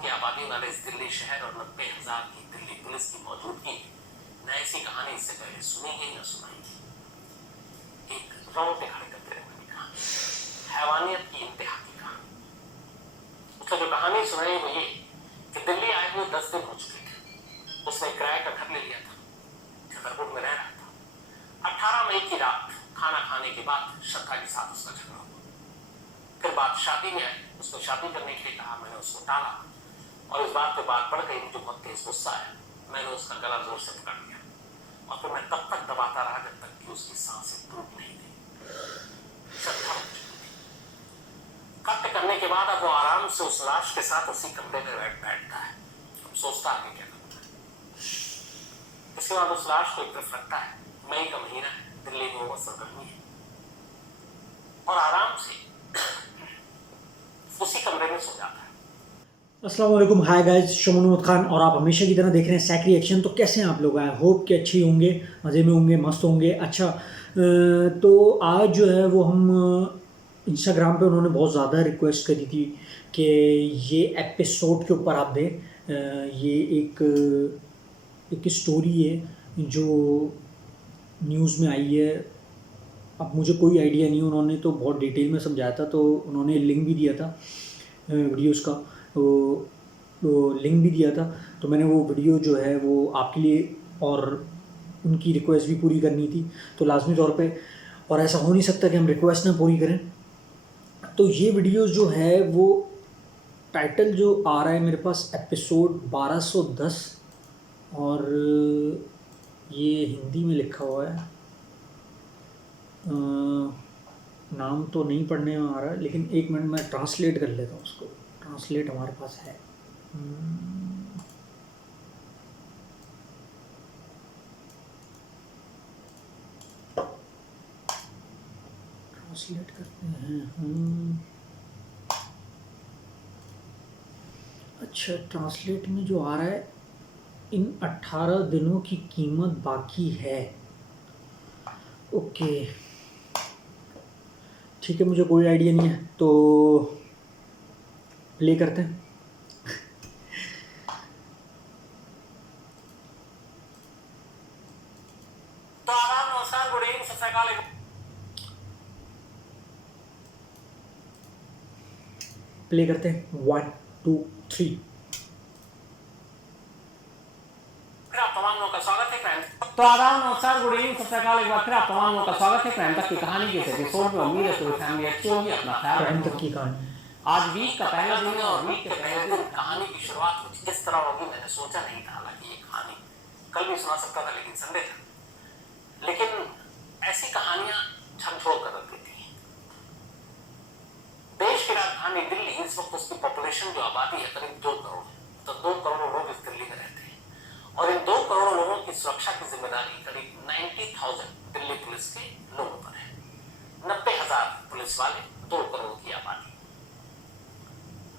की आबादी वाले इस दिल्ली शहर और 90,000 की दिल्ली पुलिस की मौजूदगी न ऐसी कहानी इससे पहले सुनी गई न सुनाई गई। एक रोंगटे खड़े कर देने वाली कहानी, हैवानियत की इंतहा की कहानी। उसने जो कहानी सुनाई वो ये कि दिल्ली आए हुए 10 दिन हो चुके थे। उसने किराए का घर ले लिया था, छतरपुर में रह रहा था। 18 मई की रात खाना खाने के बाद श्रद्धा के साथ उसका झगड़ा हुआ। फिर बात शादी में आई, उसने शादी करने के लिए कहा, मैंने उसको टाला और इस बात पे बात बढ़ गई। मुझे बहुत तेज गुस्सा आया, मैंने उसका गला जोर से पकड़ लिया और फिर मैं तब तक दबाता रहा जब तक कि उसकी सांसें टूट नहीं गई। श्रद्धा कट करने के बाद अब वो आराम से उस लाश के साथ उसी कमरे में बैठता है। अब सोचता आगे क्या करता है। इसके बाद उस लाश को एक तरफ रखता है। मई का महीना है, दिल्ली में वो सरगर्मी है और आराम से उसी कमरे में सो जाता है। अस्सलाम वालेकुम, हाय गाइस, शमन खान और आप हमेशा की तरह देख रहे हैं सैक रिएक्शन। तो कैसे हैं आप लोग? आई होप कि अच्छे होंगे, मज़े में होंगे, मस्त होंगे। अच्छा, तो आज जो है वो हम इंस्टाग्राम पे उन्होंने बहुत ज़्यादा रिक्वेस्ट करी थी कि ये एपिसोड के ऊपर आप दें। ये एक स्टोरी है जो न्यूज़ में आई है। अब मुझे कोई आइडिया नहीं, उन्होंने तो बहुत डिटेल में समझाया था, तो उन्होंने लिंक भी दिया था वीडियोस का, तो लिंक भी दिया था। तो मैंने वो वीडियो जो है वो आपके लिए और उनकी रिक्वेस्ट भी पूरी करनी थी, तो लाजमी तौर पे, और ऐसा हो नहीं सकता कि हम रिक्वेस्ट ना पूरी करें। तो ये वीडियो जो है वो टाइटल जो आ रहा है मेरे पास, एपिसोड 1210, और ये हिंदी में लिखा हुआ है। नाम तो नहीं पढ़ने में आ रहा है, लेकिन एक मिनट मैं ट्रांसलेट कर लेता हूँ उसको। ट्रांसलेट हमारे पास है। ट्रांसलेट करते हैं हम। अच्छा, ट्रांसलेट में जो आ रहा है, इन 18 दिनों की कीमत बाकी है। ओके, ठीक है, मुझे कोई आइडिया नहीं है, तो प्ले करते हैं। तो आदाब, नमस्कार, गुड इवनिंग, सत श्री अकाल। प्ले करते हैं, 1 2 3। फिर आप तमाम लोगों का स्वागत है फ्रेंड। तो आदाब, नमस्कार, गुड इवनिंग, सत श्री अकाल। एक बार फिर आप तमाम लोगों का स्वागत है फ्रेंड तक की कहानी के इस एपिसोड में। उम्मीद है पूरी फैमिली अच्छी होगी, अपना ख्याल फ्रेंड रखें। तक की कहानी। आज वीक का पहला दिन है और वीक के पहले दिन कहानी की शुरुआत कुछ इस तरह होगी, मैंने सोचा नहीं था। हालांकि ये कहानी कल भी सुना सकता था, लेकिन संडे था। लेकिन ऐसी कहानियां झकझोर कर रख देती हैं। देश की राजधानी दिल्ली, इस वक्त उसकी पॉपुलेशन जो आबादी है करीब 2 करोड़ है। तो 2 करोड़ लोग इस दिल्ली में रहते हैं और इन 2 करोड़ लोगों की सुरक्षा की जिम्मेदारी करीब 90,000 दिल्ली पुलिस के लोगों पर है। 90,000 पुलिस वाले, 2 करोड़ की आबादी।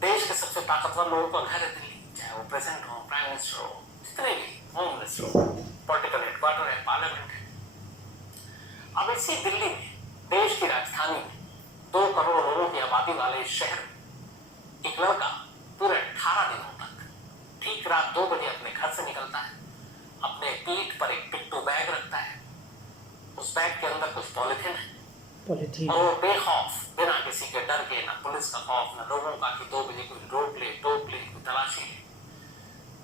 देश के सबसे ताकतवर लोगों का घर है दिल्ली, चाहे वो प्रेसिडेंट हो, प्राइम मिनिस्टर हो, जितने भी, होम मिनिस्टर हो, पॉलिटिकल हेडक्वार्टर है, पार्लियामेंट है। अब इसी दिल्ली में, देश की राजधानी में, 2 करोड़ लोगों की आबादी वाले शहर में एक लड़का पूरे 18 दिनों तक ठीक रात 2 बजे अपने घर से निकलता है, अपने पीठ पर एक पिट्टू बैग रखता है। उस बैग के अंदर कुछ पॉलिथीन है और वो बेखौफ, बिना किसी के डर के, ना पुलिस का खौफ, ना लोगों का कि 2 बजे कोई रोक ले, टोक ले, कोई तलाशी ले,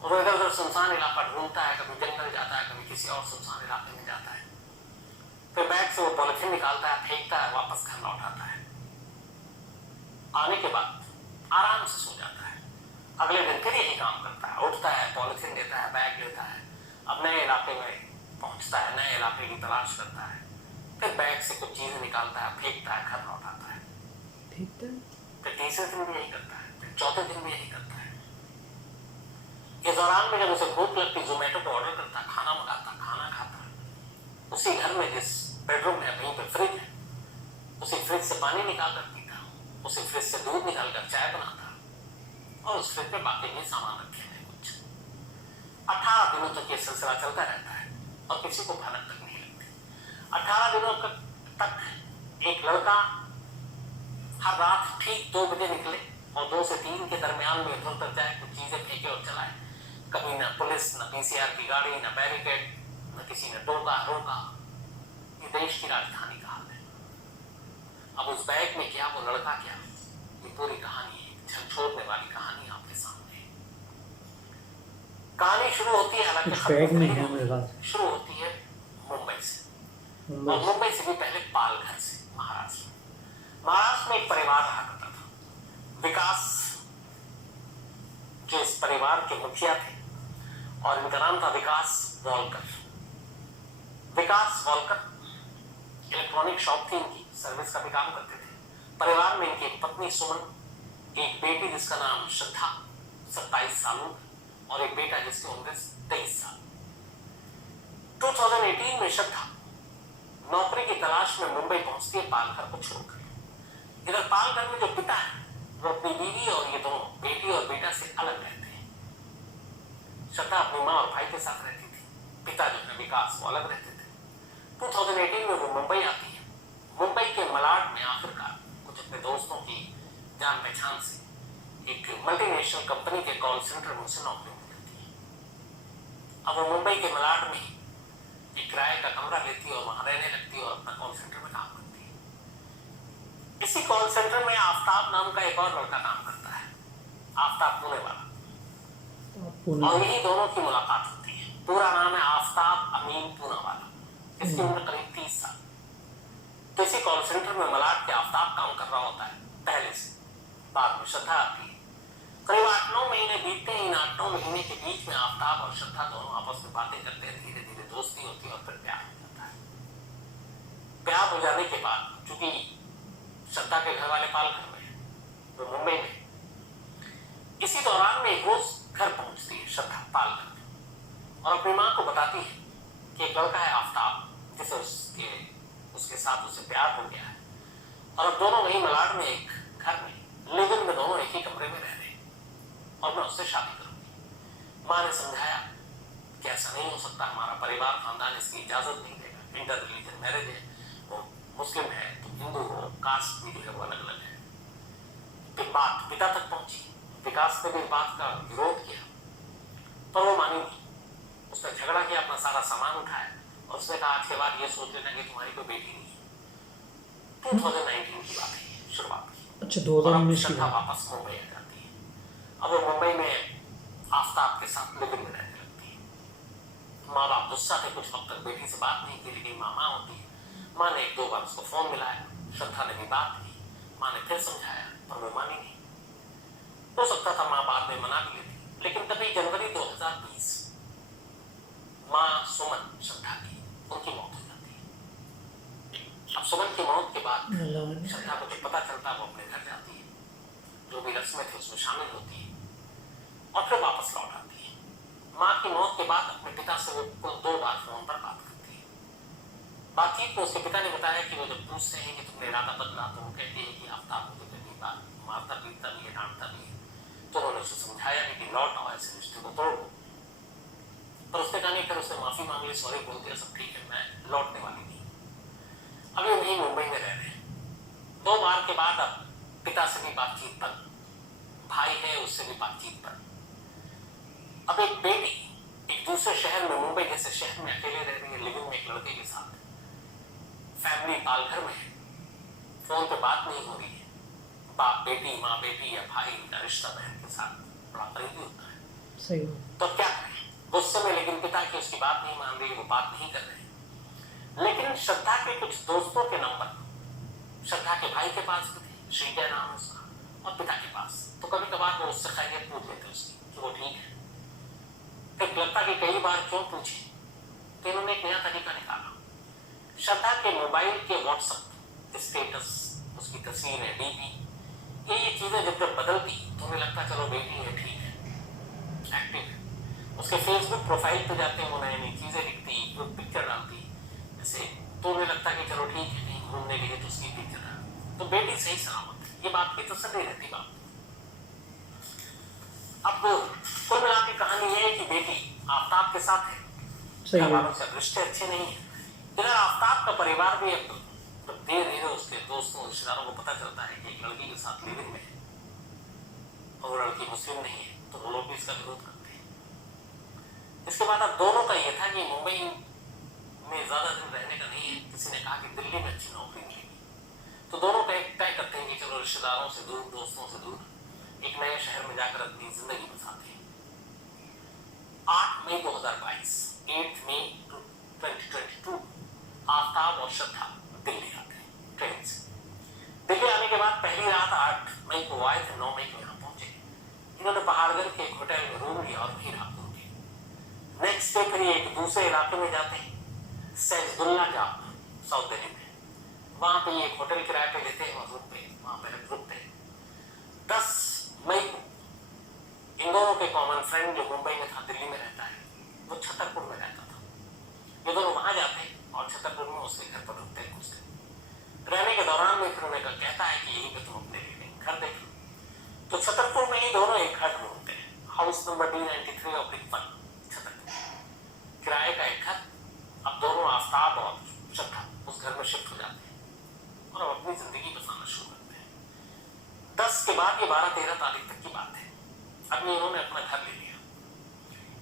और इधर उधर सुनसान इलाका ढूंढता है। कभी जंगल जाता है, कभी किसी और सुनसान इलाके में जाता है। फिर बैग से वो पॉलिथीन निकालता है, फेंकता है, वापस घर लौटाता है। आने के बाद आराम से सो जाता है। अगले दिन फिर यही काम करता है, उठता है, पॉलिथीन लेता है, बैग लेता है, अब नए इलाके में पहुंचता है, नए इलाके की तलाश करता है। फिर बैग से कुछ चीजें निकालता है, फेंकता है, घर लौटाता है। फिर तीसरे दिन भी यही करता है, फिर चौथे दिन भी यही करता है। इस दौरान में जब उसे भूख लगती, जोमेटो को ऑर्डर करता, खाना मंगाता, खाना खाता। उसी घर में जिस बेडरूम है वहीं पर फ्रिज है, उसी फ्रिज से पानी निकाल कर पीता, उसी फ्रिज से दूध निकाल कर चाय बनाता और उस फ्रिज में बाकी भी सामान रखे हैं कुछ। 18 दिनों तक ये सिलसिला चलता रहता है और किसी को भनक तक नहीं लगती। 18 दिनों तक एक लड़का हर रात ठीक 2 बजे निकले, और 2 से 3 के दरमियान में इधर उधर जाए, कुछ चीजें फेंके और चलाए। कभी ना पुलिस, ना पीसीआर की गाड़ी, ना बैरिकेड, न किसी ने टोका रोका। ये देश की राजधानी का हाल है। अब उस बैग में क्या, वो लड़का क्या, ये पूरी कहानी है, झकझोरने वाली कहानी आपके सामने है। कहानी शुरू होती है, हालांकि कुछ बैग में है मेरे पास। शुरू होती है मुंबई से, और मुंबई से भी पहले पालघर से, महाराष्ट्र। महाराष्ट्र में एक परिवार रहा करता था, विकास, जो इस परिवार के मुखिया थे, और इनका नाम था विकास वॉलकर। विकास वॉलकर इलेक्ट्रॉनिक शॉप थी इनकी, सर्विस का भी काम करते थे। परिवार में इनकी एक पत्नी सुमन, एक बेटी जिसका नाम श्रद्धा 27 सालों, और एक बेटा जिसकी उम्र 23 साल। 2018 में श्रद्धा नौकरी की तलाश में मुंबई पहुंचती है, पालघर को छोड़कर। इधर पालघर में जो पिता है वो अपनी बीवी और ये दोनों, बेटी और बेटा, से अलग रहते हैं। श्रद्धा अपनी माँ और भाई के साथ रहती थी, पिता जो है विकास वो अलग रहते थे। 2018 में वो मुंबई आती है। मुंबई के मलाड में आखिरकार कुछ अपने दोस्तों की जान पहचान से एक मल्टीनेशनल कंपनी के कॉल सेंटर में उसे नौकरी मिलती है। अब वो मुंबई के मलाड में एक किराए का कमरा लेती है और वहां रहने लगती है और अपना कॉल सेंटर में काम करती है। इसी कॉल सेंटर में आफ्ताब नाम का एक और लड़का काम करता है, आफ्ताब पुणे वाला, और यही दोनों की मुलाकात होती है। पूरा नाम है आफ्ताब अमीन पूनावाला, इसकी उम्र करीब 30 साल। तो इसी कॉल सेंटर में मलाड के आफ्ताब काम कर रहा होता है पहले से। बाद में श्रद्धा आती है। करीब 8-9 महीने बीतते हैं। इन 8-9 महीने के बीच में आफ्ताब और श्रद्धा दोनों आपस में बातें करते हैं, धीरे धीरे दोस्ती होती है और फिर प्यार हो जाता है। प्यार हो जाने के बाद, चूंकि श्रद्धा के घर वाले पालघर में है, वो मुंबई में, इसी दौरान में एक रोज घर पहुंचती है श्रद्धा पालघर, और अपनी माँ को बताती है कि एक लड़का है आफ्ताब, जिसे उसके साथ उसे प्यार हो गया है, और अब दोनों वही मलाड में एक घर में, लिव-इन में, दोनों एक ही कमरे में रह रहे हैं, और मैं उससे शादी करूंगी। माँ ने समझाया कि ऐसा नहीं हो सकता, हमारा परिवार खानदान इसकी इजाजत नहीं देगा, इंटर रिलीजन मैरिज है, वो मुस्लिम है, तुम हिंदू हो, कास्ट भी जो है वो अलग अलग है। फिर बात पिता तक पहुंची। विकास ने भी इस बात का विरोध किया, पर वो मानी नहीं। उसने झगड़ा किया, अपना सारा सामान उठाया, और उसने कहा आज के बाद ये सोच लेना कि तुम्हारी कोई बेटी नहीं है। 2019 की बात है, शुरुआत की। अच्छा, 2019 की बात। वापस मुंबई आ जाती है। अब वो मुंबई में आफ्ताब के साथ लिव-इन में रहने लगती है। माँ बाप गुस्सा थे, कुछ वक्त तक बेटी से बात नहीं की, लेकिन माँ होती है। माँ ने 1-2 बार उसको फोन मिलाया, श्रद्धा ने भी बात की, माँ ने फिर समझाया, पर वो मानी नहीं। हो सकता था माँ बाद में मना भी लेती, लेकिन तभी जनवरी 2020 माँ सुमन, श्रद्धा की, उनकी मौत हो जाती है। अब सुमन की मौत के बाद श्रद्धा को जब पता चलता है, वो अपने घर जाती है, जो भी रस्में थी उसमें शामिल होती है, और फिर वापस लौट आती है। माँ की मौत के बाद अपने पिता से वो कुल 2 बार फोन पर बात करती है। बातचीत में उसके पिता ने बताया कि वो जब पूछते हैं कि तुमने इरादा बदला, तो वो कहती है कि आफ्ताब मुझे पहली बार मारता पीटता भी है, डांटता भी है, तो उन्होंने उसे समझाया नहीं कि लौट आओ, ऐसे रिश्ते को तोड़ दो। पर उसने कहा नहीं, फिर उसने माफी मांग ली, सॉरी बोल दिया, सब ठीक है, मैं लौटने वाली नहीं। अभी वही मुंबई में रह रहे हैं। 2 बार के बाद अब पिता से भी बातचीत पर, भाई है उससे भी बातचीत पर। अब एक बेटी एक दूसरे शहर में, मुंबई जैसे शहर में अकेले रह रही है, लिव-इन में एक लड़के के साथ। फैमिली पालघर में है, फोन पे बात नहीं हो रही है। बाप बेटी, माँ बेटी, या भाई का रिश्ता बहन के साथ बड़ा करीबी होता है। सही। तो क्या करें गुस्से में, लेकिन पिता की उसकी बात नहीं मान रही, वो बात नहीं कर रहे। लेकिन श्रद्धा के कुछ दोस्तों के नंबर श्रद्धा के भाई के पास भी थे, श्रीजय नाम है उसका, और पिता के पास। तो कभी कभार वो उससे खैरियत पूछ लेते उसकी कि वो ठीक है। फिर लगता कि कई बार क्यों पूछे, तो इन्होंने एक नया तरीका निकाला। श्रद्धा के मोबाइल के व्हाट्सएप स्टेटस, उसकी तस्वीरें, डीपी, ये चीजें जब जब बदलती तो उन्हें लगता चलो बेटी है, ठीक है, एक्टिव है। उसके फेसबुक प्रोफाइल पे जाते हैं, वो नई नई चीजें लिखती, वो पिक्चर डालती ऐसे, तो उन्हें लगता कि चलो ठीक है, कहीं घूमने गई तो उसकी पिक्चर डाल, तो बेटी सही सलामत है। ये बात की तसल्ली रहती बात। अब कुल मिला के कहानी ये है कि बेटी आफ्ताब के साथ है, घरवालों से रिश्ते अच्छे नहीं है। इधर आफ्ताब का परिवार भी अब धीरे धीरे उसके दोस्तों रिश्तेदारों को पता चलता है कि एक लड़की के साथ लिव-इन में है, और वो लड़की मुस्लिम नहीं है, तो वो लोग भी इसका विरोध करते हैं। इसके बाद अब दोनों का ये था कि मुंबई में ज्यादा दिन रहने का नहीं है, किसी ने कहा कि दिल्ली में अच्छी नौकरी मिलेगी, तो दोनों तय करते हैं कि चलो रिश्तेदारों से दूर, दोस्तों से दूर एक नए शहर में जाकर अपनी जिंदगी बसाते हैं। 8 मई 2022, 8 मई 2022, आफ्ताब और श्रद्धा दिल्ली आते हैं ट्रेन से। दिल्ली आने के बाद पहली रात 8 मई को आए थे, 9 मई को यहाँ पहुंचे। इन्होंने पहाड़गढ़ के एक होटल में रूम लिया और फिर रात रुके। नेक्स्ट डे फिर एक दूसरे इलाके में जाते हैं, सैजुल्ला जाप, साउथ दिल्ली में। वहां पे एक होटल किराए पे लेते हैं और रूम पे वहां पे रुकते हैं। 10 मई को इन दोनों के कॉमन फ्रेंड जो मुंबई में था, दिल्ली में रहता है, वो छतरपुर में रहता था। ये दोनों वहां जाते हैं और छतरपुर में उसके घर पर रुकते हैं कुछ दिन। रहने के दौरान में फिर उन्हें कहता है कि यहीं पे तुम अपने लिए घर देख लो। तो छतरपुर में ही दोनों एक घर ढूंढते हैं, हाउस नंबर D93/1 छतरपुर, किराए का एक घर। अब दोनों आफ्ताब और श्रद्धा उस घर में शिफ्ट हो जाते हैं और अब अपनी जिंदगी बसाना शुरू करते हैं। 10 के बाद ये 12-13 तारीख तक की बात है। अब इन्होंने अपना घर ले लिया।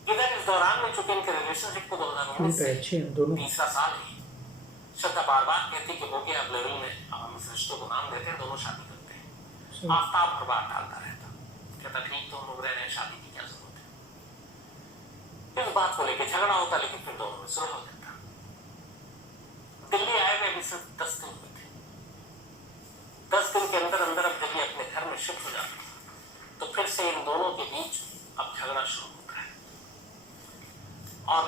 इधर इस दौरान में चूंकि इनके रिलेशनशिप को 2019 से तीसरा साल है, श्रद्धा बार बार कहती कि हो गया, अब लेवल में हम इस रिश्ते को नाम देते हैं, दोनों शादी करते हैं। आफ्ताब हर बार टालता रहता, कहता ठीक तो हम लोग रह रहे हैं, शादी की क्या जरूरत है। इस बात को लेकर झगड़ा होता, लेकिन फिर दोनों में सुलह हो जाता। दिल्ली आए हुए अभी सिर्फ 10 दिन हुए थे। 10 दिन के अंदर अंदर अब जब ये अपने घर में शिफ्ट हो जाता, तो फिर से इन दोनों के बीच अब झगड़ा शुरू होता है। और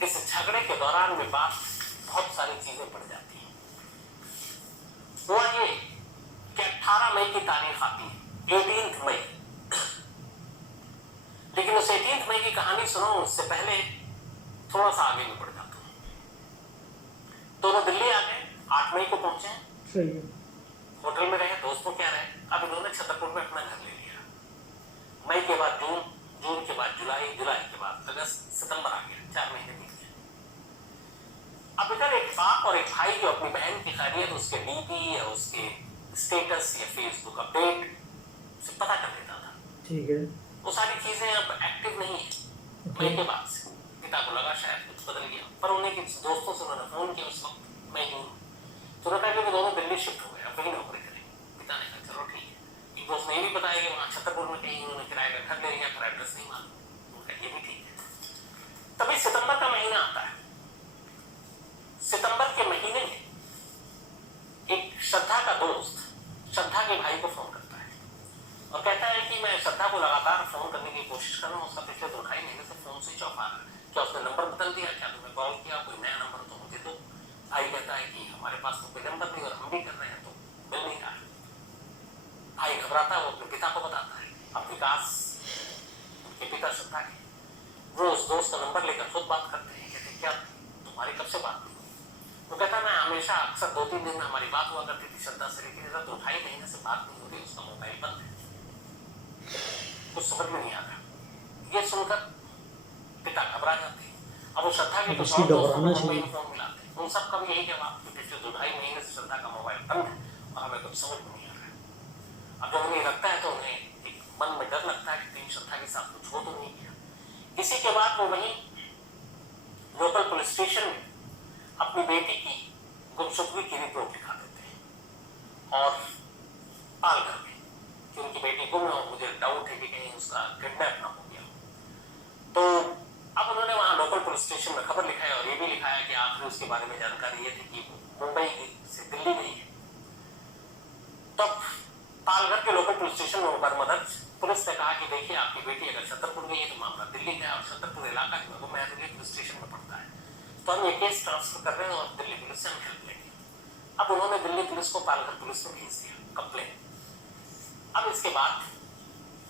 इस झगड़े के दौरान में बात बहुत सारी चीजें बढ़ जाती हैं। हुआ ये कि 18 मई की तारीख आती है, 18 मई। लेकिन उस 18 मई की कहानी सुनो उससे पहले थोड़ा सा आगे में बढ़ जाता हूं। दोनों दिल्ली आ गए, 8 मई को पहुंचे, होटल में रहे, दोस्तों क्या रहे। अब इन्होंने छतरपुर में अपना घर ले लिया। मई के बाद जून, जून के बाद जुलाई, जुलाई के बाद अगस्त, सितंबर आ गया, 4 महीने बीत गए। अब इधर एक बाप और एक भाई जो अपनी बहन की खैरियत उसके डीपी या उसके स्टेटस या फेसबुक अपडेट से पता कर लेता था। ठीक है, वो सारी चीजें अब एक्टिव नहीं है। मई के बाद से पिता को लगा शायद कुछ बदल गया, पर उन्हें दोस्तों से उन्होंने फोन किया उस वक्त मई जून, तो उन्होंने कहा कि वो दोनों दिल्ली शिफ्ट हो गए, अब वही नौकरी करेंगे। पिता ने कहा चलो ठीक है। एक दोस्त ने ये भी बताया कि वहां छतरपुर में कहीं उन्होंने किराए का घर ले लिया, पर एड्रेस नहीं मालूम। उनका ये भी ठीक है। तभी सितंबर का महीना आता है। सितंबर के महीने में एक श्रद्धा का दोस्त श्रद्धा के भाई को फोन करता है और कहता है कि मैं श्रद्धा को लगातार फोन करने की कोशिश कर रहा हूँ, उसका पिछले 2-2.5 महीने से फोन स्विच ऑफ आ रहा है। क्या उसने नंबर बदल दिया, क्या तुम्हें कॉल किया, कोई नया नंबर तो मुझे दो। भाई कहता है कि हमारे पास तो कोई नंबर नहीं और हम भी कर रहे हैं तो मिल नहीं रहा है। भाई घबराता है, वो अपने पिता को बताता है। अब विकास उनके पिता श्रद्धा के, वो उस दोस्त का नंबर लेकर खुद बात करते हैं। कहते क्या तुम्हारी कब से बात नहीं? वो कहता मैं हमेशा अक्सर 2-3 दिन में हमारी बात हुआ करती थी श्रद्धा से, लेकिन इधर 2-2.5 महीने से बात नहीं हो रही, उसका मोबाइल बंद है। कुछ समझ में नहीं आता। ये सुनकर पिता घबरा जाते हैं। अब वो श्रद्धा के कुछ और दोस्तों को मुंबई में फोन मिलाते हैं, उन सबका भी यही जवाब कि पिछले 2-2.5 महीने से श्रद्धा का मोबाइल बंद है और हमें कुछ समझ में नहीं आ रहा है। अब जब उन्हें लगता है तो उन्हें एक मन में डर लगता है कि कहीं श्रद्धा के साथ कुछ हो तो नहीं किया। इसी के बाद वो वहीं लोकल पुलिस स्टेशन में अपनी बेटी की गुमशुदगी की रिपोर्ट लिखा देते हैं और पालघर में कि उनकी बेटी गुम है और मुझे डाउट है कि कहीं उसका किडनैप ना हो गया। तो अब उन्होंने वहां लोकल पुलिस स्टेशन में खबर लिखा है और ये भी लिखा है कि आखिर उसके बारे में जानकारी ये थी कि मुंबई से दिल्ली गई है। तब पालघर के लोकल पुलिस स्टेशन में मदद पुलिस ने कहा कि देखिए आपकी बेटी अगर छतरपुर गई है तो मामला दिल्ली का और छतरपुर इलाका जो है वो महरौली पुलिस स्टेशन में पड़ता है, तो हम ये केस ट्रांसफर कर रहे हैं और दिल्ली पुलिस से हम हेल्प लेंगे। अब उन्होंने दिल्ली पुलिस को पालघर पुलिस में भेज दिया कंप्लेन। अब इसके बाद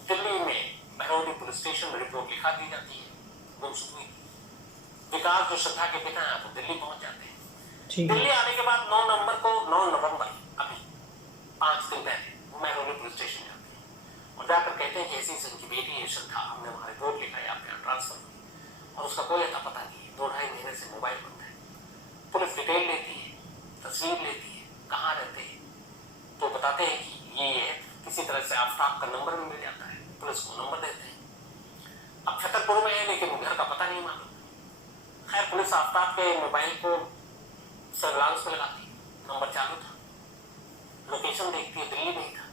दिल्ली में महरौली पुलिस स्टेशन में रिपोर्ट लिखा दी जाती है गुमशुदगी की। विकास जो श्रद्धा के पिता हैं वो दिल्ली पहुंच जाते हैं। दिल्ली आने के बाद 9 नवंबर अभी 5 दिन पहले वो महरौली पुलिस स्टेशन जाते हैं और जाकर कहते हैं कि ऐसी उनकी बेटी है श्रद्धा, हमने वहां रिपोर्ट लिखा है, आप यहाँ ट्रांसफर हुई और उसका कोई अता पता नहीं है, 2-2.5 महीने से मोबाइल बंद है। पुलिस डिटेल लेती है, तस्वीर लेती है, कहाँ रहते हैं, तो बताते हैं कि ये है किसी तरह से आफ्ताब का नंबर भी मिल जाता है, पुलिस को नंबर देते हैं। अब छतरपुर में है लेकिन घर का पता नहीं मालूम। खैर पुलिस आफ्ताब के मोबाइल को सर्विलांस में लगाती, नंबर चालू था, लोकेशन देखती है दिल्ली में ही था।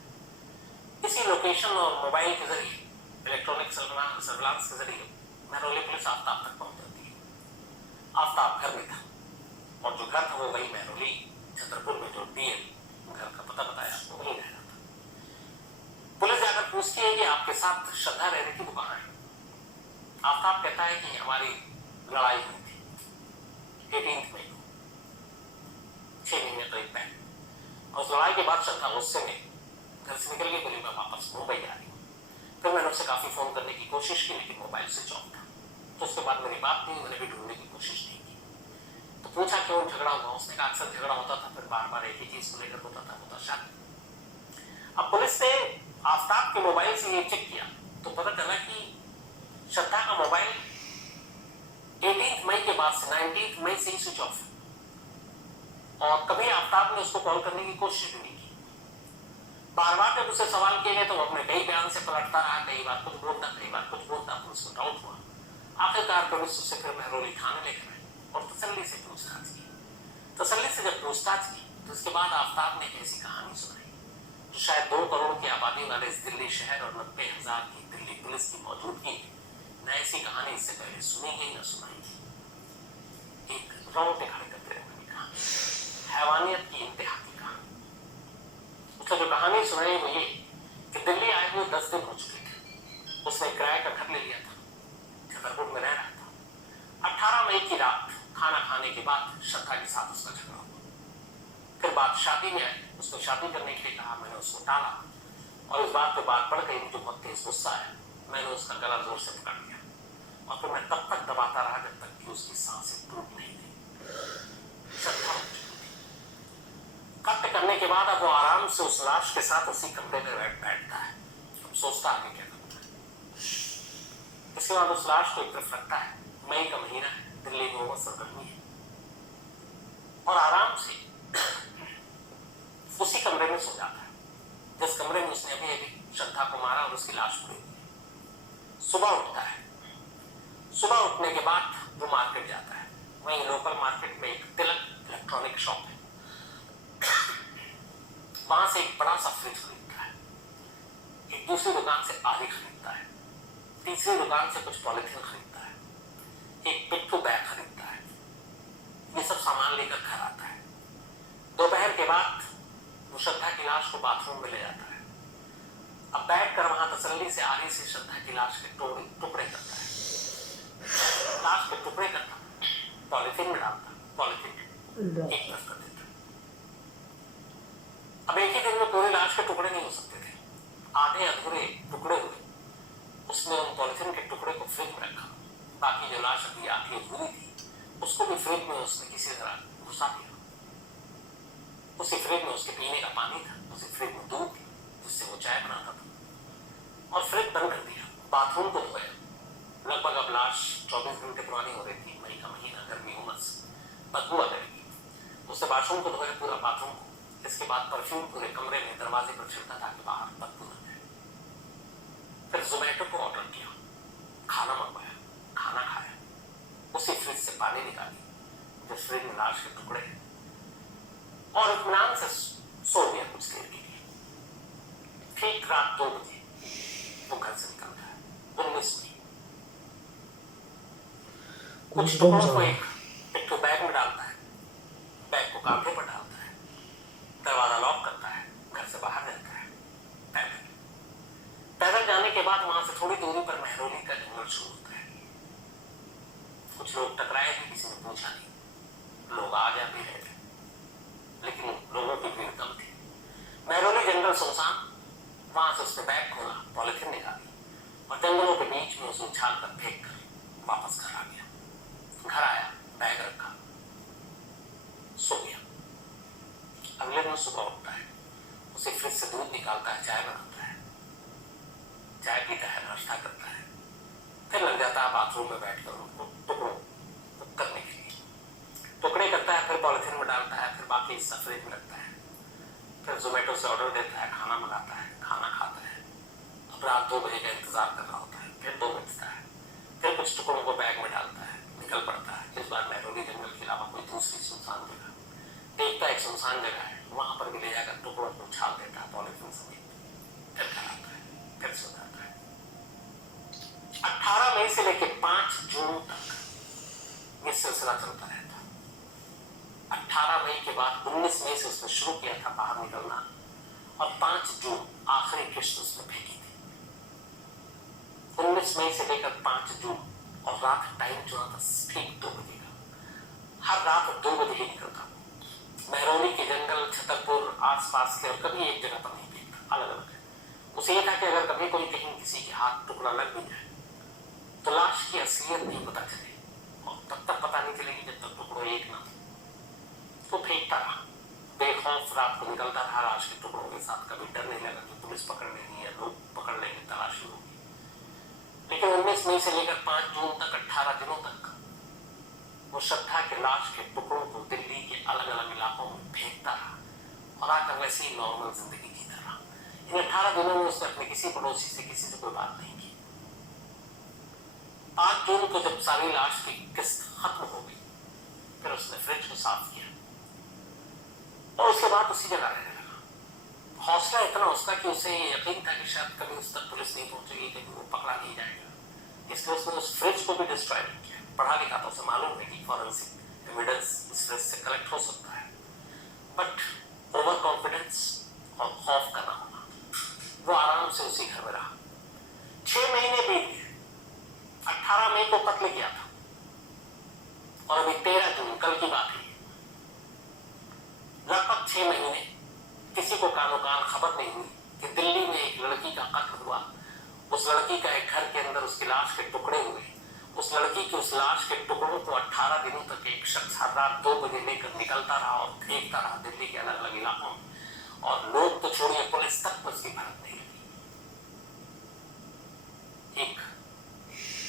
इसी लोकेशन और मोबाइल के जरिए, इलेक्ट्रॉनिक सर्विलांस के जरिए महरौली पुलिस आफ्ताब तक पहुंच जाती है। आफ्ताब घर में था और जो घर था वो वही महरौली छतरपुर में जो डीएम घर का पता बताया आपको वही रह रहा था। पुलिस जाकर पूछती है कि आपके साथ श्रद्धा रहने की दुकान है। आफ्ताब कहता है कि हमारी लड़ाई हुई थी 18 मई को, 6 महीने करीब पहले, और उस लड़ाई के बाद श्रद्धा गुस्से में घर से निकल गई, बोली मैं वापस मुंबई जा रही हूँ। फिर मैंने उससे काफी फोन करने की कोशिश की लेकिन मोबाइल स्विच ऑफ था। तो उसके बाद मेरी बात नहीं, मैंने भी ढूंढने की कोशिश नहीं की। तो पूछा क्यों झगड़ा हुआ, उसने कहा अक्सर झगड़ा होता था, फिर बार बार एक ही चीज को लेकर होता था, वो था शादी। अब पुलिस ने आफ्ताब के मोबाइल से ये चेक किया तो पता चला कि श्रद्धा का मोबाइल 18 मई के बाद से 19 मई से ही स्विच ऑफ है और कभी आफ्ताब ने उसको कॉल करने की कोशिश भी नहीं की। बार बार जब उससे सवाल किए गए तो वो अपने कई बयान से पलटता रहा, कई बार कुछ बोलता, कई बार कुछ बोलता। पुलिस को डाउट हुआ। आखिरकार पुलिस उससे फिर महरौली थाने लेकर आई और तसल्ली से पूछताछ की। तसल्ली से जब पूछताछ की तो इसके बाद आफ्ताब ने एक ऐसी कहानी सुनाई जो शायद 2 करोड़ की आबादी वाले इस दिल्ली शहर और 90,000 की दिल्ली पुलिस की मौजूदगी न ऐसी कहानी इससे पहले सुनी गई न सुनाई थी। एक रोंगटे खड़े करते रहने की कहानी, हैवानियत की इंतहा की कहानी। उसने जो कहानी सुनाई वो ये कि दिल्ली आए हुए 10 दिन हो चुके थे। उसने किराए का घर ले लिया था, छतरपुर में रह रहा था। 18 मई की रात खाना खाने के बाद श्रद्धा के साथ उसका झगड़ा हुआ। फिर बात शादी में आई, उसने शादी करने के लिए कहा, मैंने उसको टाला और इस बात पे बात बढ़ गई, मुझे बहुत तेज गुस्सा आया, मैंने उसका गला जोर से पकड़ लिया और फिर मैं तब तक दबाता रहा जब तक कि उसकी सांसें टूट नहीं गई। श्रद्धा कट करने के बाद अब वो आराम से उस लाश के साथ उसी कमरे में बैठता है। अब सोचता आगे क्या करना है। इसके बाद उस लाश को एक तरफ रखता है, मई का महीना है, दिल्ली में वो सरगर्मी है, और आराम से उसी कमरे में सो जाता है जिस कमरे में उसने अभी अभी श्रद्धा को मारा और उसकी लाश पड़ी हुई। सुबह उठता है, सुबह उठने के बाद वो मार्केट जाता है। वहीं लोकल मार्केट में एक तिलक इलेक्ट्रॉनिक शॉप है, वहां से एक बड़ा सा फ्रिज खरीदता है। एक दूसरी दुकान से आधी खरीदता है, तीसरी दुकान से कुछ पॉलिथीन खरीदता है, एक पिट्ठू बैग खरीदता है। ये सब सामान लेकर घर आता है। दोपहर के बाद वो श्रद्धा की लाश को बाथरूम में ले जाता है। अब बैठकर वहां तसल्ली से आरी से श्रद्धा की लाश के टुकड़े करता है, लाश के टुकड़े करता, पॉलिथीन में डालता, पॉलिथीन एक तरफ कर देता। अब एक ही दिन में पूरी लाश के टुकड़े नहीं हो सकते थे, आधे अधूरे टुकड़े हुए। उसने उन पॉलिथीन के टुकड़े को फ्रिज में रखा, बाकी जो लाश अभी आधी अधूरी थी उसको भी फ्रिज में उसने किसी तरह घुसा दिया। उसी फ्रिज में उसके पीने का पानी था, उसी फ्रिज में दूध थी जिससे वो चाय बनाता था, और फ्रिज बंद कर दिया। बाथरूम को धोया। लगभग अब लाश 24 घंटे पुरानी हो रही थी, मई का महीना, गर्मी, उमस, बदबू आ गई। उससे बाथरूम को धोया, पूरा बाथरूम को। इसके बाद परफ्यूम पूरे कमरे में दरवाजे पर छिड़का ताकि बाहर बदबू न जाए। फिर जोमैटो को ऑर्डर किया, खाना मंगवाया, खाना खाया, उसी फ्रिज से पानी निकाली जो फ्रिज में लाश के टुकड़े हैं, और इत्मीनान से सो गया कुछ देर के लिए। ठीक रात 2 बजे वो घर से निकलता है, 19 मई। कुछ टुकड़ों को एक पिट्ठू बैग में डालता है, बैग को कांधे पर डालता है, दरवाजा लॉक करता है, घर से बाहर जाता है पैदल। पैदल जाने के बाद वहां से थोड़ी दूरी पर महरौली का जंगल शुरू होता है। कुछ लोग टकराए भी, किसी ने पूछा नहीं, लोग आ जा भी रहे थे लेकिन लोगों की भीड़ कम थी। महरौली जंगल सुनसान, वहां से उसने बैग खोला, पॉलिथीन निकाली और जंगलों के बीच में उसे उछाल कर फेंक कर वापस घर आ गया। घर आया, बैग रखा, सो गया। अगले दिन सुबह उठता है, उसे फ्रिज से दूध निकालता है, चाय बनाता है, चाय पीता है, नाश्ता करता है, फिर लग जाता है बाथरूम में बैठकर उनको टुकड़ों करने के लिए। टुकड़े करता है, फिर पॉलिथीन में डालता है, फिर बाकी हिस्सा फ्रिज में रखता है, फिर जोमेटो से ऑर्डर देता है, खाना मंगाता है, खाना खाता है, अब रात 2 बजे का इंतजार कर रहा होता है, फिर 2 बजता है, फिर कुछ टुकड़ों को बैग में डालता है, निकल पड़ता है। इस बार मेहरौली जंगल के अलावा कोई दूसरी सुनसान जगह देखता है, एक सुनसान जगह है, वहां पर भी ले जाकर टुकड़ों को उछाल देता है पॉलीथीन समेत, फिर घर आता है, फिर सो जाता है। 18 मई से लेकर 5 जून तक ये सिलसिला चलता रहता। 18 मई के बाद 19 मई से उसने शुरू किया था बाहर निकलना, और 5 जून आखिरी किस्त उसने फेंकी थी। 19 मई से लेकर 5 जून, और रात टाइम चुना था ठीक 2 बजे का। हर रात 2 बजे ही निकलता। मेहरौली के जंगल, छतरपुर, आसपास के, और कभी एक जगह पर नहीं फेंकता, अलग अलग। उसे यह था कि अगर कभी कोई कहीं किसी के हाथ टुकड़ा लग भी जाए तो लाश की असलियत नहीं पता चले, और तब तक पता नहीं चलेगी जब तक टुकड़ों एक ना। तो फेंकता रहा, बेखौफ रात को निकलता रहा लाश के टुकड़ों के साथ। कभी डर नहीं लगा कि पुलिस पकड़ लेगी या लोग पकड़ लेंगे, तलाशी होगी। लेकिन 19 मई से लेकर 5 जून तक, 18 दिनों तक वो श्रद्धा के लाश के टुकड़ों को दिल्ली के अलग अलग इलाकों में फेंकता रहा, और आकर वैसे ही नॉर्मल जिंदगी जीता रहा। इन 18 दिनों में उसने अपने किसी पड़ोसी से, किसी से कोई बात नहीं की। 5 जून को जब सारी लाश की किस्त खत्म हो गई, फिर उसने फ्रिज को साफ किया, और उसके बाद उसी जगह रहने लगा। हौसला इतना उसका कि उसे ये यकीन था कि शायद कभी उस तक पुलिस नहीं पहुंचेगी, कभी वो पकड़ा नहीं जाएगा। इसलिए उसने उस फ्रिज को भी डिस्ट्रॉय नहीं किया। पढ़ा लिखा था, उसे मालूम है कि फॉरेंसिक एविडेंस इस फ्रिज से कलेक्ट हो सकता है, बट ओवर कॉन्फिडेंस और खौफ का ना होना, वो आराम से उसी घर में रहा। 6 महीने बीत गए। 18 मई को कत्ल किया था, और अभी 13 जून, कल की बात है। लगभग 6 महीने किसी को कानो कान खबर नहीं हुई कि दिल्ली में एक लड़की का कत्ल हुआ। उस लड़की का एक घर के अंदर उसकी लाश के टुकड़े हुए। उस लड़की की उस लाश के टुकड़ों को 18 दिनों तक एक शख्स हर रात 2 बजे लेकर निकलता रहा और फेंकता रहा दिल्ली के अलग अलग इलाकों में, और लोग तो छोड़िए, पुलिस तक पर उसकी भरत नहीं लगी। एक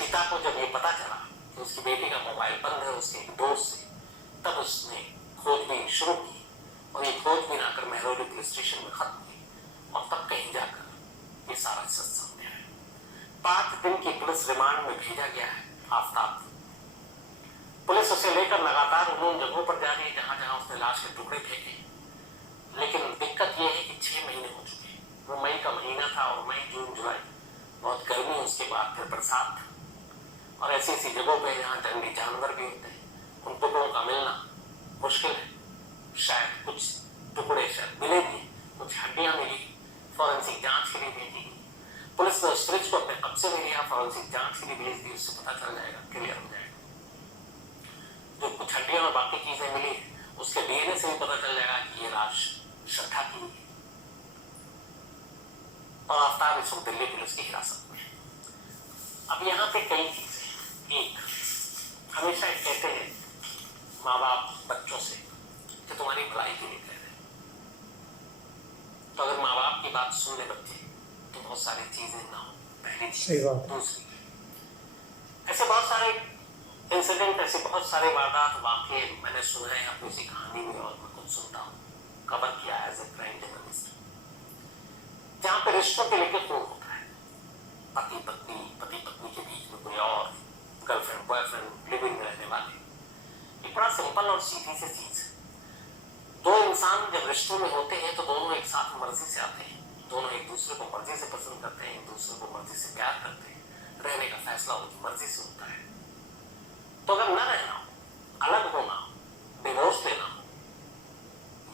पिता को जब ये पता चला कि उसकी बेटी का मोबाइल बंद है उसके एक दोस्त से, तब उसने खोजबीन शुरू की, और ये खोजबीन आकर मेहरौली पुलिस स्टेशन में खत्म हुई, और तब कहीं जाकर ये सारा सच सामने आया। 5 दिन की पुलिस रिमांड में भेजा गया है आफ्ताब। पुलिस उसे लेकर लगातार उन जगहों पर जा रही है जहां जहां उसने लाश के टुकड़े फेंके। लेकिन दिक्कत यह है कि 6 महीने हो चुके हैं। वो मई का महीना था, और मई, जून, जुलाई, बहुत गर्मी, उसके बाद फिर बरसात, और ऐसी ऐसी जगहों पे जहां जंगली जानवर भी होते हैं, उन टुकड़ों का मिलना मुश्किल है। शायद कुछ टुकड़े शायद मिले भी, कुछ हड्डियां मिली, फॉरेंसिक जांच के लिए भेजी। पुलिस ने उस फ्रिज को अपने कब्जे में लिया, फॉरेंसिक जांच के लिए भेज दी, उससे पता चल जाएगा, क्लियर हो जाएगा। जो कुछ हड्डियां और बाकी चीजें मिली, उसके डीएनए से भी पता चल जाएगा कि ये लाश श्रद्धा की है। और आफ्ताब इस वक्त दिल्ली पुलिस की हिरासत में है। अब यहाँ पे कई चीजें। एक, हमेशा कहते हैं माँ बाप बच्चों से कि तुम्हारी भलाई के लिए कह रहे हैं, तो अगर माँ बाप की बात सुन ले बच्चे तो बहुत सारी चीजें ना हो। पहली चीज। दूसरी, ऐसे बहुत सारे इंसिडेंट, ऐसे बहुत सारे वारदात, वाकये मैंने सुने हैं अपनी सी कहानी में, और मैं खुद सुनता हूँ, कवर किया एज ए क्राइम जर्नलिस्ट, जहाँ पे रिश्तों के लेकर खून होता है। पति पत्नी के बीच में कोई और, गर्लफ्रेंड बॉयफ्रेंड, लिविंग में रहने वाले। ये बड़ा सिंपल और सीधी सी चीज है। दो इंसान जब रिश्तों में होते हैं तो दोनों एक साथ मर्जी से आते हैं, दोनों एक दूसरे को मर्जी से पसंद करते हैं, एक दूसरे को मर्जी से प्यार करते हैं, रहने का फैसला उनकी मर्जी से होता है। तो अगर न रहना हो, अलग होना हो, डिवोर्स लेना हो,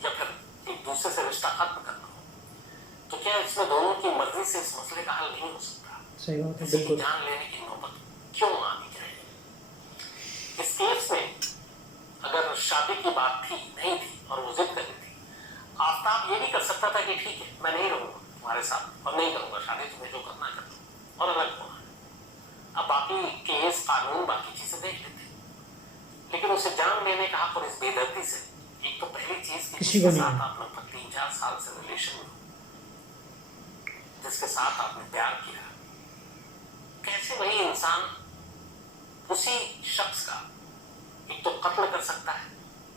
या फिर एक दूसरे से रिश्ता खत्म करना हो, तो क्या इसमें दोनों की मर्जी से इस मसले का हल नहीं हो सकता? सही बात है, किसी की बिल्कुल। जान लेने की नौबत क्यों आनी चाहिए? इस केस में अगर शादी की बात थी, नहीं थी, और वो जिद करनी थी, आफ्ताब ये भी कर सकता था कि ठीक है, मैं नहीं रहूंगा तुम्हारे साथ और नहीं करूंगा शादी, तुम्हें जो करना कर दो, और अलग होना। अब बाकी केस, कानून, बाकी चीजें देख लेते, लेकिन उसे जान लेने का हक और इस बेदर्दी से, एक तो पहली चीज कि किसी को जिसके नहीं साथ है। आप लगभग 3-4 साल से रिलेशन में, जिसके साथ आपने प्यार किया, कैसे वही इंसान उसी शख्स का एक तो कत्ल कर सकता है,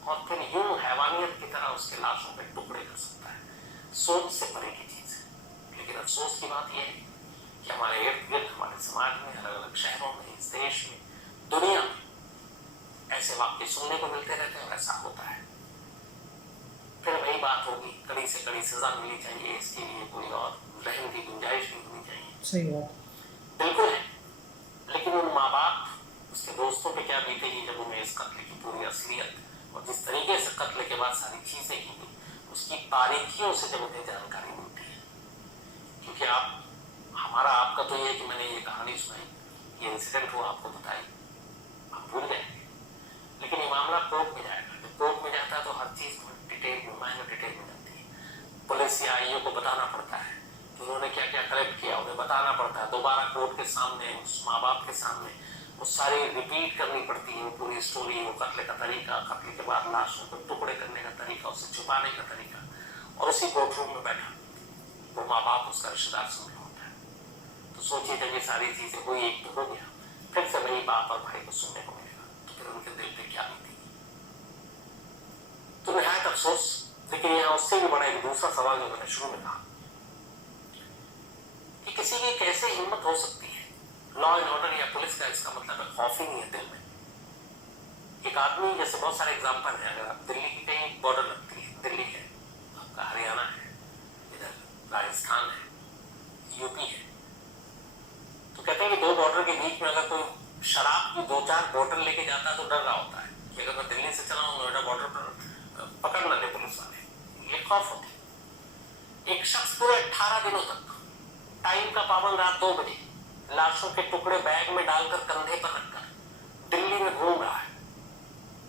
और फिर यूं हैवानियत की तरह उसके लाशों पे टुकड़े कर सकता है? सोच से परे की चीज है। लेकिन अफसोस की बात यह है कि हमारे इर्द गिर्द, हमारे समाज में, अलग अलग शहरों में, इस देश में, दुनिया में ऐसे वाक्य सुनने को मिलते रहते हैं और ऐसा होता है। फिर वही बात होगी, कड़ी से कड़ी सजा मिलनी चाहिए, इसके लिए कोई और रहम की गुंजाइश नहीं होनी चाहिए। सही बात। बिल्कुल है, लेकिन उन माँ बाप, उसके दोस्तों पे क्या बीतेगी जब उन्हें इस कत्ल की पूरी असलियत और जिस तरीके से कत्ल के बाद सारी चीजें की गई उसकी बारीकियों से जब उन्हें जानकारी मिलती है। क्योंकि हमारा आपका तो ये है कि मैंने ये कहानी सुनाई, ये इंसिडेंट हुआ, आपको बताई, आप भूल जाएंगे। लेकिन ये मामला कोर्ट में जाएगा, जब कोर्ट में जाता है तो हर चीज डिटेल में, माइनर डिटेल में जाती है। पुलिस या आईओ को बताना पड़ता है कि उन्होंने क्या क्या कलेक्ट किया, उन्हें बताना पड़ता है दोबारा कोर्ट के सामने, उस माँ बाप के सामने वो सारी रिपीट करनी पड़ती है, वो पूरी स्टोरी, वो कत्ल का तरीका, कत्ल के बाद लाशों को टुकड़े करने का तरीका, उसे छुपाने का तरीका। और उसी कोर्ट रूम में बैठा वो माँ बाप, उसका रिश्तेदार सुन रहा होता है। तो सोचिए जब ये सारी चीजें हुई, एक तो हो गया, फिर से वही बाप और भाई को सुनने को मिलेगा, तो फिर उनके दिल पे क्या बीतेगी। तो निहायत अफसोस। लेकिन यहाँ उससे भी बड़ा एक दूसरा सवाल जो मैंने शुरू में कहा कि किसी की कैसे हिम्मत हो सकती है, लॉ एंड ऑर्डर या पुलिस का इसका मतलब है खौफ ही नहीं है दिल में। एक आदमी, जैसे बहुत सारे एग्जाम्पल है, अगर आप दिल्ली की कहीं बॉर्डर लगती है, दिल्ली है, आपका हरियाणा है, इधर राजस्थान है, यूपी है, तो कहते हैं कि दो बॉर्डर के बीच में अगर कोई शराब की 2-4 बोतल लेके जाता है तो डर रहा होता है कि अगर मैं दिल्ली से चला हूं, नोएडा बॉर्डर पर पकड़ ना ले पुलिस वाले, ये खौफ होती है। एक शख्स पूरे 18 दिनों तक टाइम का पाबंद, रात 2 बजे लाशों के टुकड़े बैग में डालकर कंधे पर रखकर दिल्ली में घूम रहा है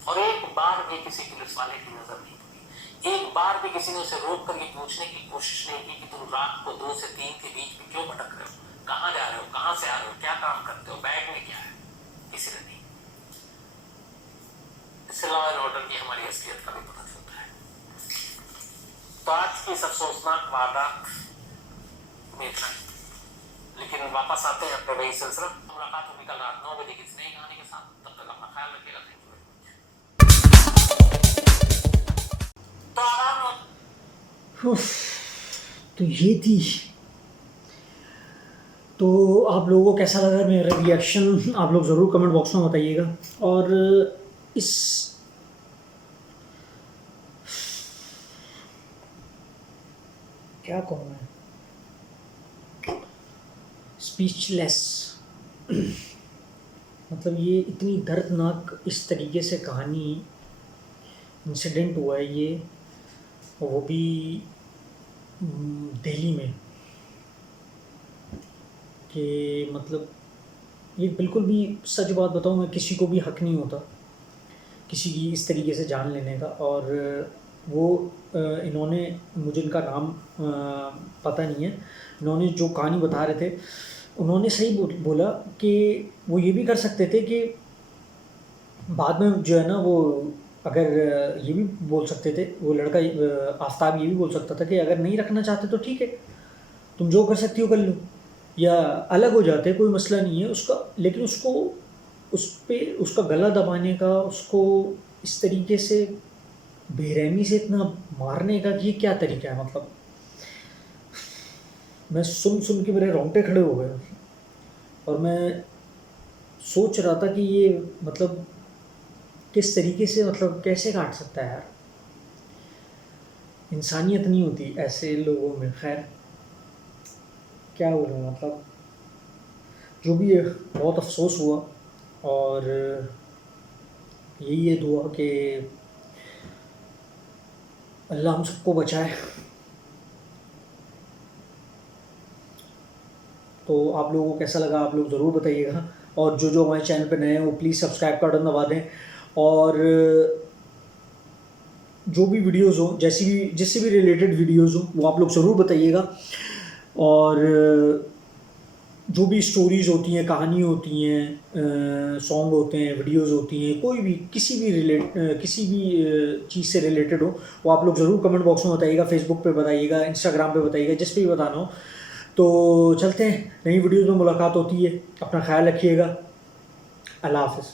और एक बार भी किसी पुलिस वाले की नजर नहीं पड़ी, एक बार भी किसी ने उसे रोक कर ये पूछने की कोशिश नहीं की कि तुम रात को 2 से 3 के बीच में क्यों भटक रहे हो, कहां जा रहे हो, कहां से आ रहे हो, क्या काम करते हो, बैग में क्या है, किसी ने नहीं। इससे लॉ एंड ऑर्डर की हमारी असलियत का भी पता चलता है। तो आज की इस अफसोसनाक वारदात में इतना ही। लेकिन वापस आते हैं अपने वही सिलसिला। मुलाकात होगी कल रात 9 बजे की नई कहानी के साथ, तब तक अपना ख्याल रखिएगा। Thank you. तो आराम। तो ये थी। तो आप लोगों को कैसा लगा मेरा रिएक्शन, आप लोग ज़रूर कमेंट बॉक्स में बताइएगा। और इस क्या कहूँ मैं, स्पीचलेस। मतलब ये इतनी दर्दनाक इस तरीके से कहानी, इंसिडेंट हुआ है ये, वो भी दिल्ली में, कि मतलब ये बिल्कुल भी, सच बात बताऊँ मैं, किसी को भी हक नहीं होता किसी की इस तरीके से जान लेने का। और वो इन्होंने, मुझे इनका नाम पता नहीं है, इन्होंने जो कहानी बता रहे थे उन्होंने सही बोला कि वो ये भी कर सकते थे कि बाद में जो है ना, वो अगर ये भी बोल सकते थे, वो लड़का आफ्ताब ये भी बोल सकता था कि अगर नहीं रखना चाहते तो ठीक है, तुम जो कर सकती हो कर लो, या अलग हो जाते, कोई मसला नहीं है उसका। लेकिन उसको उस पर उसका गला दबाने का, उसको इस तरीके से बेरहमी से इतना मारने का, ये क्या तरीका है। मतलब मैं सुन के मेरे रोंगटे खड़े हो गए और मैं सोच रहा था कि ये मतलब किस तरीके से, मतलब कैसे काट सकता है यार, इंसानियत नहीं होती ऐसे लोगों में। खैर क्या बोलूँ, मतलब जो भी है, बहुत अफसोस हुआ। और यही है दुआ कि अल्लाह हम सबको बचाए। तो आप लोगों को कैसा लगा, आप लोग ज़रूर बताइएगा। और जो हमारे चैनल पे नए हैं वो प्लीज़ सब्सक्राइब का बटन दबा दें। और जो भी वीडियोज़ हो, जिससे भी रिलेटेड वीडियोज़ हो, वो आप लोग ज़रूर बताइएगा। और जो भी स्टोरीज़ होती हैं, कहानी होती हैं, सॉन्ग होते हैं, वीडियोज़ होती हैं, कोई भी किसी भी चीज़ से रिलेटेड हो, वो आप लोग ज़रूर कमेंट बॉक्स में बताइएगा, फेसबुक पे बताइएगा, इंस्टाग्राम पे बताइएगा, जिस पे भी बताना हो। तो चलते हैं, नई वीडियोज़ में मुलाकात होती है। अपना ख्याल रखिएगा। अल्लाह हाफ़िज़।